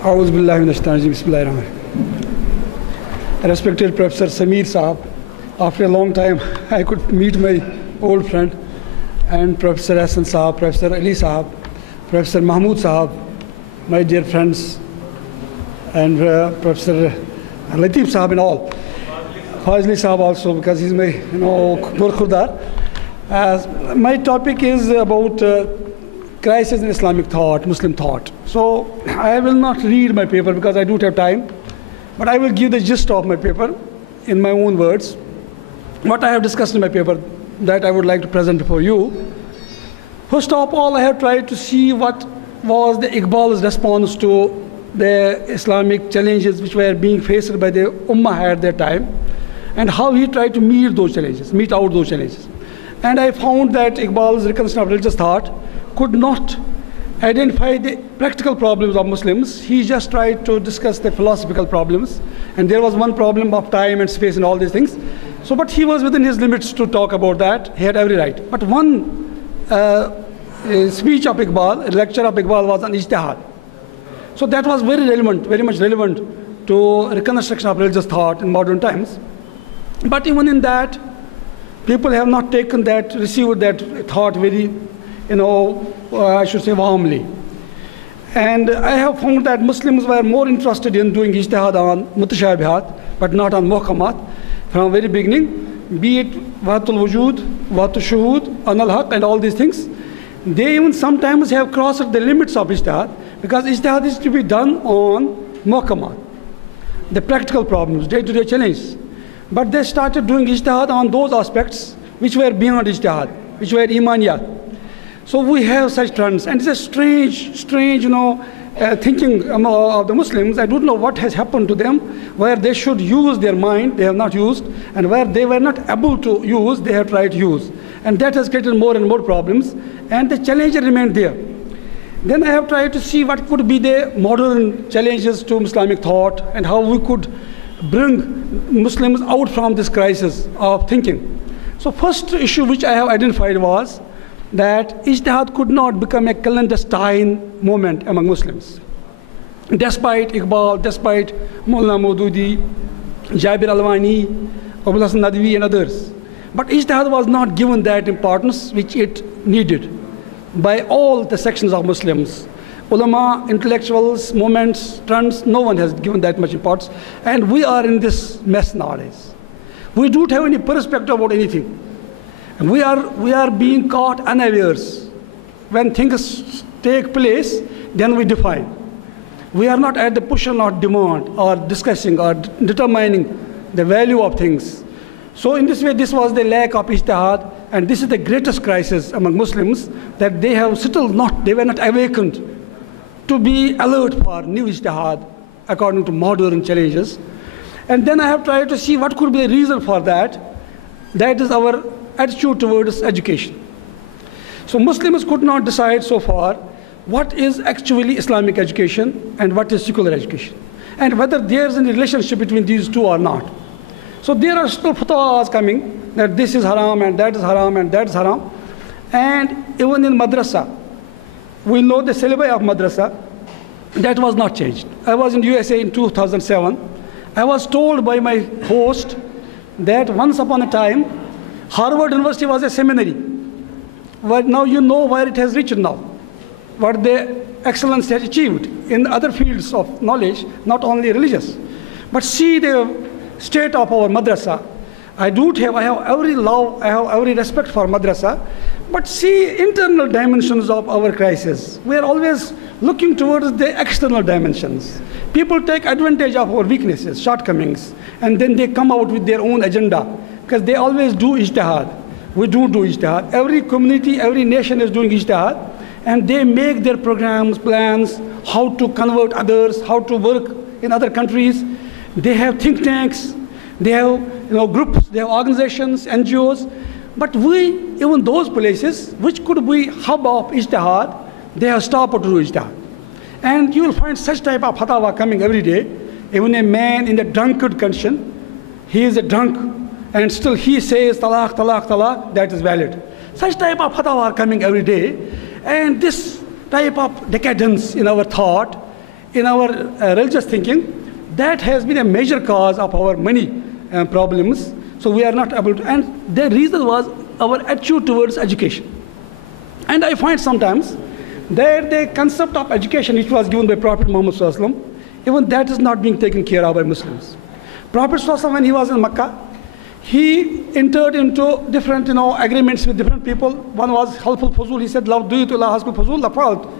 A'udhu billahi minash shaitanir rajeem. Bismillahir Rahmanir Rahim. Respected Professor Sameer Sahab, after a long time I could meet my old friend and Professor Hassan Sahab, Professor Ali Sahab, Professor Mahmood Sahab, my dear friends, and Professor Latif Sahab and all. Fazli Sahab also, because he's my, Khurdar. My topic is about crisis in Islamic thought, Muslim thought. So I will not read my paper because I don't have time, but I will give the gist of my paper in my own words. What I have discussed in my paper that I would like to present before you. First of all, I have tried to see what was the Iqbal's response to the Islamic challenges which were being faced by the Ummah at that time, and how he tried to meet out those challenges. And I found that Iqbal's Reconstruction of religious thought could not identify the practical problems of Muslims. He just tried to discuss the philosophical problems. And there was one problem of time and space and all these things. So, but he was within his limits to talk about that. He had every right. But one speech of Iqbal, a lecture of Iqbal was on ijtihad. So that was very relevant, very much relevant to reconstruction of religious thought in modern times. But even in that, people have not taken that, received that thought very, I should say warmly. And I have found that Muslims were more interested in doing ijtihad on mutashabihat, but not on muhkamat from very beginning, be it watul wujud, watul shuhud, anal haq, and all these things. They even sometimes have crossed the limits of ijtihad, because ijtihad is to be done on muhkamat, the practical problems, day-to-day challenges. But they started doing ijtihad on those aspects which were beyond ijtihad, which were imaniyat. So we have such trends, and it's a strange, thinking of the Muslims. I don't know what has happened to them, where they should use their mind, they have not used, and where they were not able to use, they have tried to use. And that has created more and more problems, and the challenge remained there. Then I have tried to see what could be the modern challenges to Islamic thought, and how we could bring Muslims out from this crisis of thinking. So first issue which I have identified was that ijtihad could not become a clandestine movement among Muslims. Despite Iqbal, despite Mullah Maududi, Jabir Alwani, Abul Hasan Nadwi and others. But ijtihad was not given that importance which it needed by all the sections of Muslims. Ulama, intellectuals, movements, trends, no one has given that much importance. And we are in this mess nowadays. We don't have any perspective about anything. And we are being caught unawares. When things take place, then we define. We are not at the push or not demand, or discussing or determining the value of things. So in this way, this was the lack of ijtihad, and this is the greatest crisis among Muslims, that they have still not, they were not awakened to be alert for new ijtihad according to modern challenges. And then I have tried to see what could be the reason for that. That is our attitude towards education. So Muslims could not decide so far what is actually Islamic education and what is secular education, and whether there is any relationship between these two or not. So there are still fatwas coming that this is haram and that is haram and that is haram. And even in madrasa, we know the syllabi of madrasa, that was not changed. I was in USA in 2007. I was told by my host that once upon a time, Harvard University was a seminary. But now you know where it has reached now, what the excellence has achieved in other fields of knowledge, not only religious. But see the state of our madrasa. I have every love, I have every respect for madrasa, but see internal dimensions of our crisis. We are always looking towards the external dimensions. People take advantage of our weaknesses, shortcomings, and then they come out with their own agenda, because they always do ijtihad. We don't do ijtihad. Every community, every nation is doing ijtihad, and they make their programs, plans, how to convert others, how to work in other countries. They have think tanks, they have groups, they have organizations, NGOs. But we, even those places which could be hub of ijtihad, they have stopped to do ijtihad. And you will find such type of fatwa coming every day. Even a man in a drunkard condition, he is a drunk, and still he says talaq, talaq, talaq, that is valid. Such type of fatwa are coming every day. And this type of decadence in our thought in our religious thinking, that has been a major cause of our many problems. So we are not able to, and the reason was our attitude towards education. And I find sometimes that the concept of education which was given by Prophet Muhammad Sallallahu Alaihi Wasallam, even that is not being taken care of by Muslims. Prophet Sallallahu Alaihi Wasallam, when he was in Mecca, he entered into different agreements with different people. One was halful fuzul. He said, "Law do it la hasbul fuzul la fa'alt."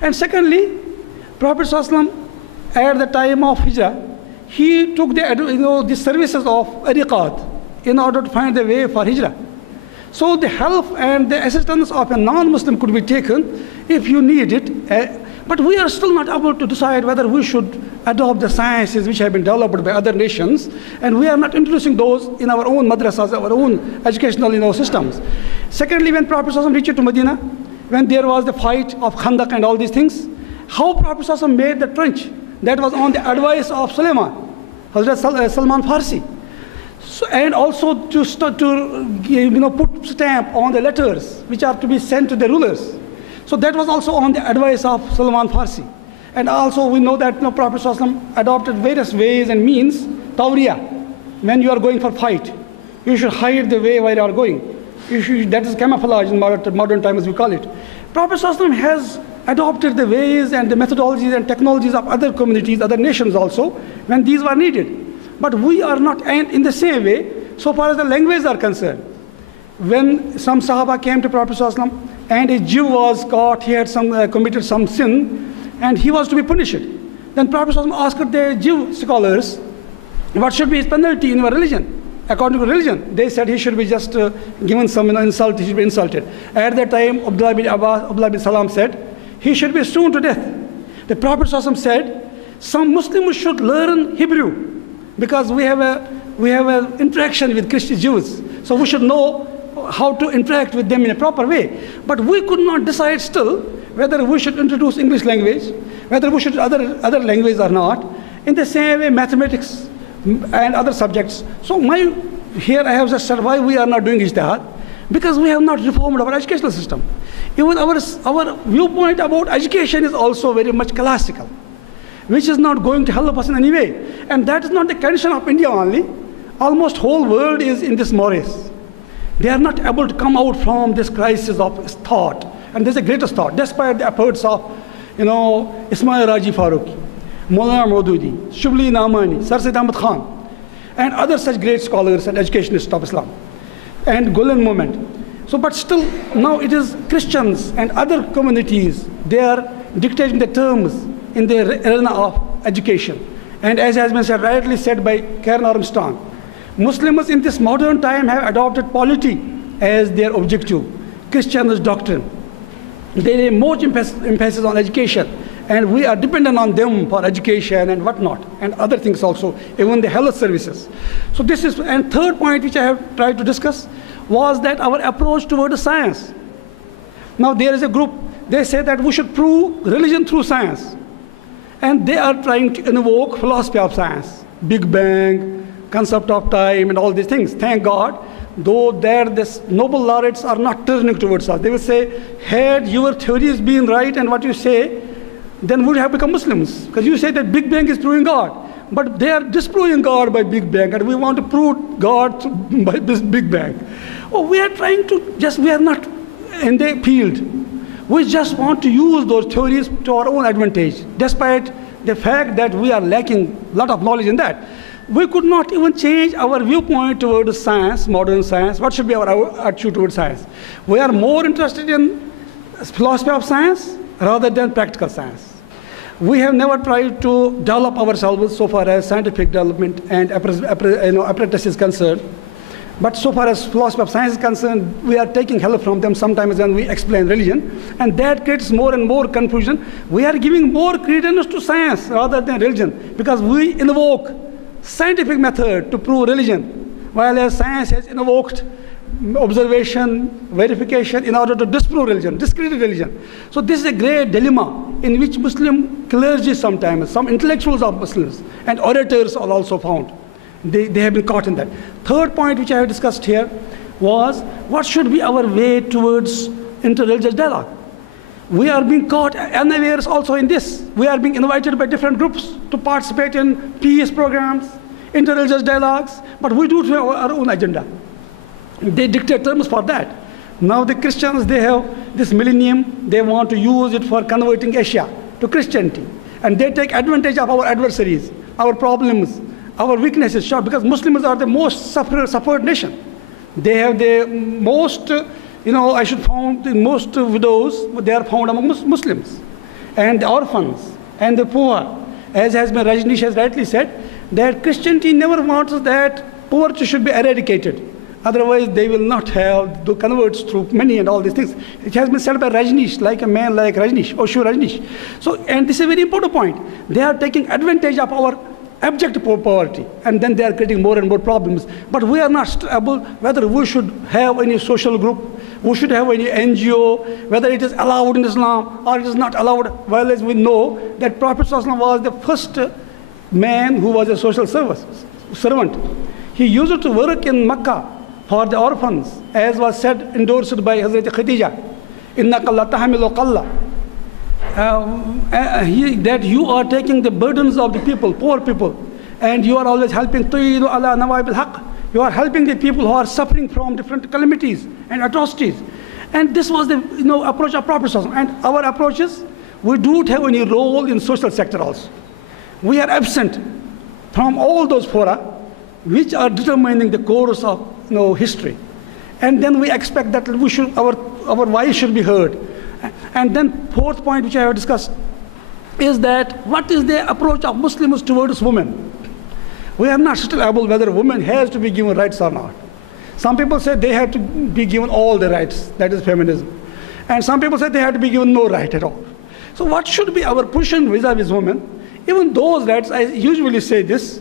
And secondly, Prophet Sallallahu Alaihi Wasallam, at the time of Hijrah, he took the services of Ariqat in order to find the way for Hijrah. So the help and the assistance of a non-Muslim could be taken if you need it. But we are still not able to decide whether we should adopt the sciences which have been developed by other nations, and we are not introducing those in our own madrasas, our own educational systems. Secondly, when Prophet ﷺ reached to Medina, when there was the fight of Khandaq and all these things, how Prophet ﷺ made the trench, that was on the advice of Sulaiman, Hazrat Salman Farsi. So, and also to put stamp on the letters which are to be sent to the rulers. So that was also on the advice of Salman Farsi. And also we know that Prophet ﷺ adopted various ways and means. Tawriya, when you are going for fight, you should hide the way where you are going. That is camouflage in modern times we call it. Prophet ﷺ has adopted the ways and the methodologies and technologies of other communities, other nations also, when these were needed. But we are not, and in the same way, so far as the languages are concerned. When some Sahaba came to Prophet ﷺ and a Jew was caught, he had committed some sin, and he was to be punished. Then Prophet ﷺ asked the Jew scholars, what should be his penalty in your religion? According to religion, they said he should be just given some insult, he should be insulted. At that time, Abdullah bin Salam said, he should be stoned to death. The Prophet ﷺ said, some Muslims should learn Hebrew, because we have an interaction with Christian Jews. So we should know how to interact with them in a proper way. But we could not decide still whether we should introduce English language, whether we should other languages or not. In the same way, mathematics and other subjects. So here I have just said why we are not doing ijtihad, because we have not reformed our educational system. Even our viewpoint about education is also very much classical, which is not going to help us in any way. And that is not the condition of India only. Almost whole world is in this morass. They are not able to come out from this crisis of thought. And there's a greatest thought, despite the efforts of, Ismail Raji Farooqi, Maulana Maududi, Shubli Namani, Sir Sayyid Ahmad Khan, and other such great scholars and educationists of Islam, and Golden Movement. So, but still, now it is Christians and other communities, they are dictating the terms in the arena of education. And as has been rightly said by Karen Armstrong, Muslims in this modern time have adopted polity as their objective, Christian's doctrine. They lay much emphasis on education, and we are dependent on them for education and whatnot, and other things also, even the health services. So this is, and third point which I have tried to discuss was that our approach toward science. Now there is a group, they say that we should prove religion through science. And they are trying to invoke philosophy of science, Big Bang, concept of time, and all these things. Thank God, though this Nobel laureates are not turning towards us. They will say, had your theories been right and what you say, then we would have become Muslims. Because you say that Big Bang is proving God. But they are disproving God by Big Bang, and we want to prove God by this Big Bang. Oh, we are trying to we are not in the field. We just want to use those theories to our own advantage, despite the fact that we are lacking a lot of knowledge in that. We could not even change our viewpoint towards science, modern science. What should be our attitude towards science? We are more interested in philosophy of science rather than practical science. We have never tried to develop ourselves so far as scientific development and apparatus is concerned. But so far as philosophy of science is concerned, we are taking help from them sometimes when we explain religion. And that creates more and more confusion. We are giving more credence to science rather than religion, because we invoke scientific method to prove religion, while as science has invoked observation, verification in order to disprove religion, discredit religion. So this is a great dilemma in which Muslim clergy sometimes, some intellectuals of Muslims and orators are also found. They have been caught in that. Third point which I have discussed here was what should be our way towards interreligious dialogue. we are being caught unawares also in this. We are being invited by different groups to participate in peace programs, interreligious dialogues, but we do have our own agenda. They dictate terms for that. Now the Christians, they have this millennium, they want to use it for converting Asia to Christianity. And they take advantage of our adversaries, our problems, our weaknesses, sure, because Muslims are the most suffered nation. They have the most, I should found the most widows, they are found among Muslims. And the orphans and the poor, as has been Rajneesh has rightly said, that Christianity never wants that poverty should be eradicated. Otherwise, they will not have the converts through money and all these things. It has been said by Rajneesh, like a man like Rajneesh, Osho Rajneesh. So, and this is a very important point. They are taking advantage of our abject poverty, and then they are creating more and more problems. But we are not able, whether we should have any social group, we should have any NGO, whether it is allowed in Islam or it is not allowed. Well, as we know, that Prophet ﷺ was the first man who was a social servant. He used to work in Mecca for the orphans, as was said, endorsed by Hazrat Khadija, إِنَّكَ لَا تَحْمِلُ قَلَّ, that you are taking the burdens of the people, poor people, and you are always helping. تُعِينُ عَلَى نَوَائِبِ الْحَقِّ, you are helping the people who are suffering from different calamities and atrocities. And this was the approach of Prophet. And our approaches, we don't have any role in social sector also. We are absent from all those fora which are determining the course of history. And then we expect that we should, our voice should be heard. And then fourth point which I have discussed is that what is the approach of Muslims towards women? We are not still able whether women has to be given rights or not. Some people say they have to be given all the rights, that is feminism. And some people say they have to be given no right at all. So what should be our position vis-a-vis women? Even those rights, I usually say this,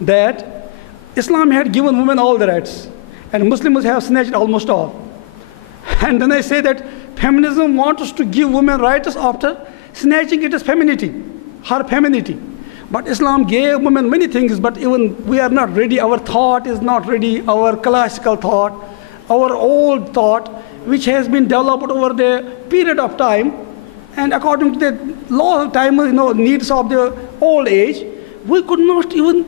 that Islam had given women all the rights, and Muslims have snatched almost all. And then I say that feminism wants us to give women rights after snatching it as femininity, her femininity. But Islam gave women many things, but even we are not ready, our thought is not ready, our classical thought, our old thought, which has been developed over the period of time, and according to the law of time, needs of the old age, we could not even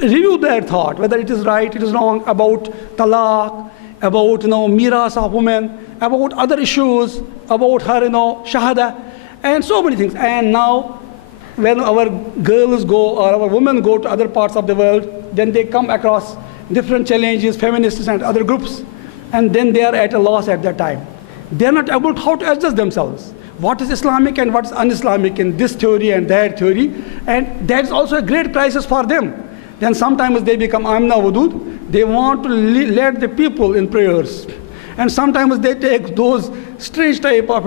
review their thought, whether it is right, it is wrong, about talaq, about miras of women, about other issues, about her shahada, and so many things. And now, when our girls go or our women go to other parts of the world, then they come across different challenges, feminists and other groups, and then they are at a loss at that time. They are not able to how to adjust themselves. What is Islamic and what is un-Islamic in this theory and that theory, and that is also a great crisis for them. Then sometimes they become amna wudud. They want to lead the people in prayers. And sometimes they take those strange type of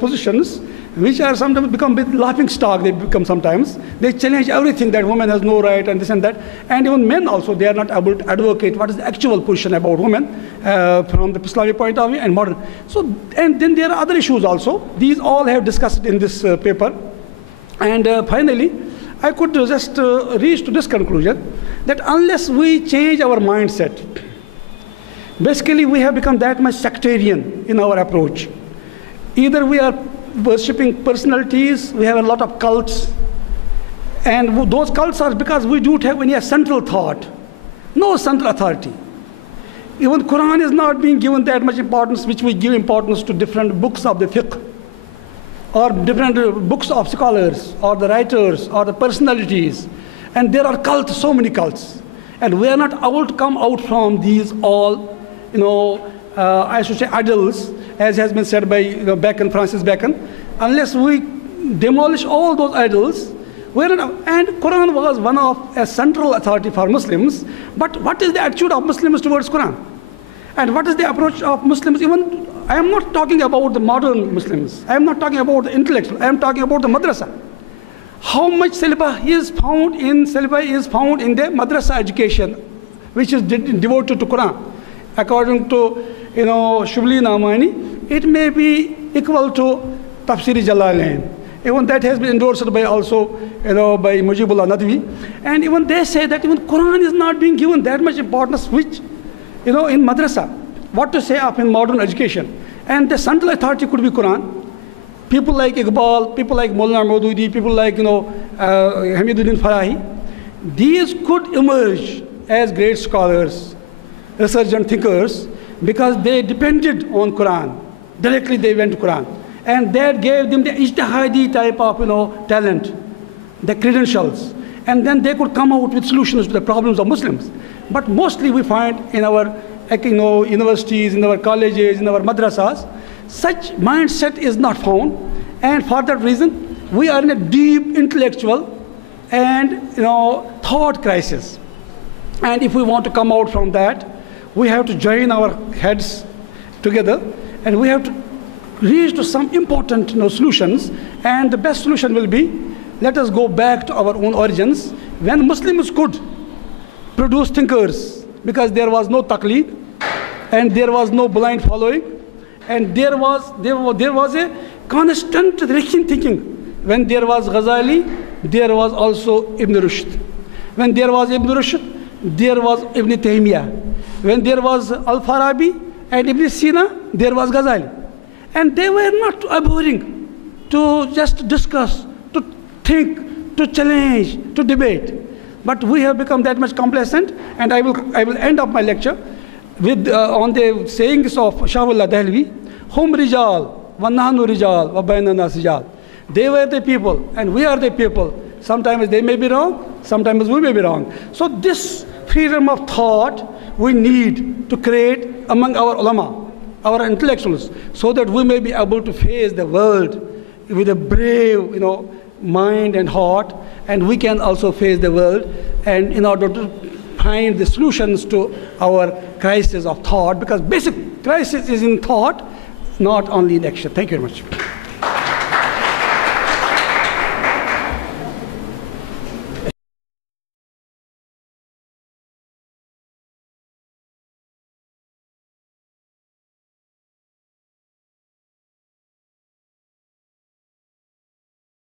positions, which are sometimes become a bit laughing stock. They become sometimes. They challenge everything that woman has no right and this and that. And even men also, they are not able to advocate what is the actual position about women from the Islamic point of view and modern. So, and then there are other issues also. These all have discussed in this paper. And finally, I could just reach to this conclusion that unless we change our mindset, basically we have become that much sectarian in our approach. Either we are worshipping personalities, we have a lot of cults, and those cults are because we don't have any central thought, no central authority. Even Quran is not being given that much importance, which we give importance to different books of the fiqh, or different books of scholars, or the writers, or the personalities. And there are cults, so many cults. And we are not able to come out from these all, I should say idols, as has been said by Bacon, Francis Bacon. Unless we demolish all those idols, we are not, and Quran was one of a central authority for Muslims. But what is the attitude of Muslims towards Quran? And what is the approach of Muslims? Even I am not talking about the modern Muslims. I am not talking about the intellectual. I am talking about the madrasa. How much syllabus is found in the madrasa education, which is devoted to Quran. According to Shubli Namani, it may be equal to Tafsiri Jalalain. Even that has been endorsed by also by Mujibullah Nadwi. And even they say that even Quran is not being given that much importance, which in madrasa. What to say of in modern education? And the central authority could be Quran. People like Iqbal, people like Maulana Maududi, people like Hamidullah, these could emerge as great scholars, resurgent thinkers, because they depended on Quran. Directly they went to Quran. And that gave them the ijtihadi type of talent, the credentials. And then they could come out with solutions to the problems of Muslims. But mostly we find in our universities, in our colleges, in our madrasas, such mindset is not found. And for that reason, we are in a deep intellectual and thought crisis. And if we want to come out from that, we have to join our heads together, and we have to reach to some important solutions. And the best solution will be, let us go back to our own origins, when Muslims could produce thinkers, because there was no taqleed, and there was no blind following, and there was a constant direction thinking. When there was Ghazali, there was also Ibn Rushd. When there was Ibn Rushd, there was Ibn Taymiyyah. When there was Al-Farabi and Ibn Sina, there was Ghazali. And they were not abhorring to just discuss, to think, to challenge, to debate. But we have become that much complacent, and I will end up my lecture with on the sayings of Shahullah Dahlvi, Hum Rijal, wa Nahnu Rijal, wa Bainana Sijal. They were the people, and we are the people. Sometimes they may be wrong, sometimes we may be wrong. So this freedom of thought we need to create among our ulama, our intellectuals, so that we may be able to face the world with a brave, mind and heart, and we can also face the world, and in order to find the solutions to our crisis of thought, because basic crisis is in thought, not only in action. Thank you very much.